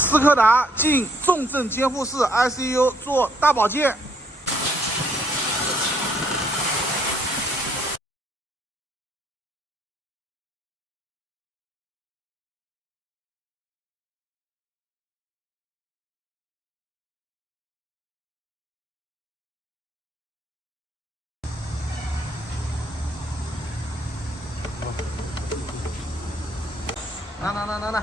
斯柯达进重症监护室 ICU 做大保健。来。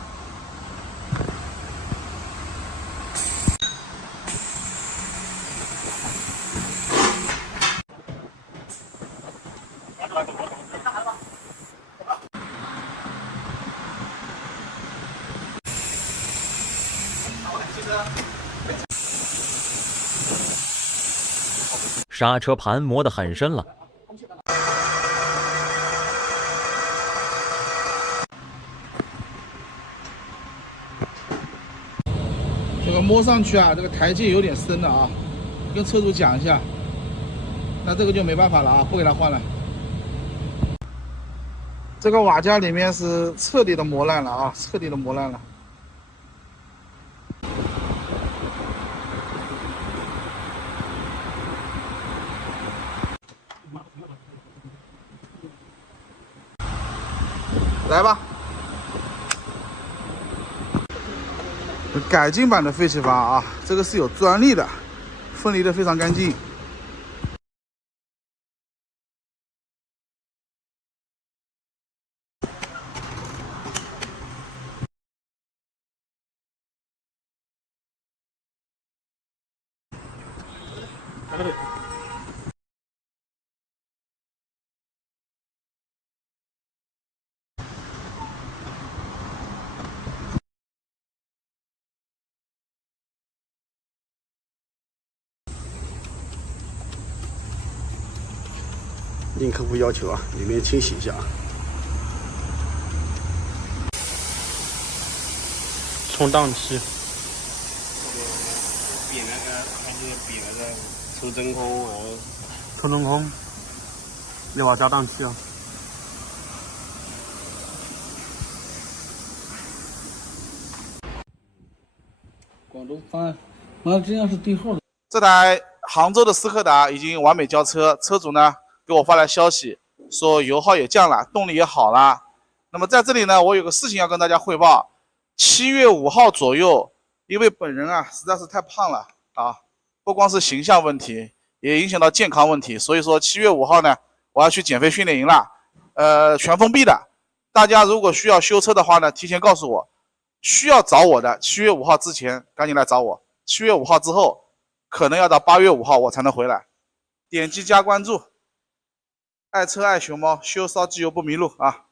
刹车盘磨得很深了。这个摸上去啊，这个台阶有点深了啊，跟车主讲一下。那这个就没办法了啊，不给他换了。这个瓦架里面是彻底的磨烂了啊，彻底的磨烂了。来吧，改进版的废气阀啊，这个是有专利的，分离的非常干净。应客户要求啊，里面清洗一下。充氮气。比那个还是比那个抽真空啊。抽真空，另外加氮气啊。广州方案，完了这样是对号的。这台杭州的斯柯达已经完美交车，车主呢给我发来消息说油耗也降了，动力也好了。那么在这里呢，我有个事情要跟大家汇报。7月5号左右，因为本人啊实在是太胖了啊，不光是形象问题，也影响到健康问题，所以说7月5号呢，我要去减肥训练营了，全封闭的。大家如果需要修车的话呢，提前告诉我，需要找我的7月5号之前赶紧来找我，7月5号之后可能要到8月5号我才能回来。点击加关注，爱车爱熊猫，修烧机油不迷路啊！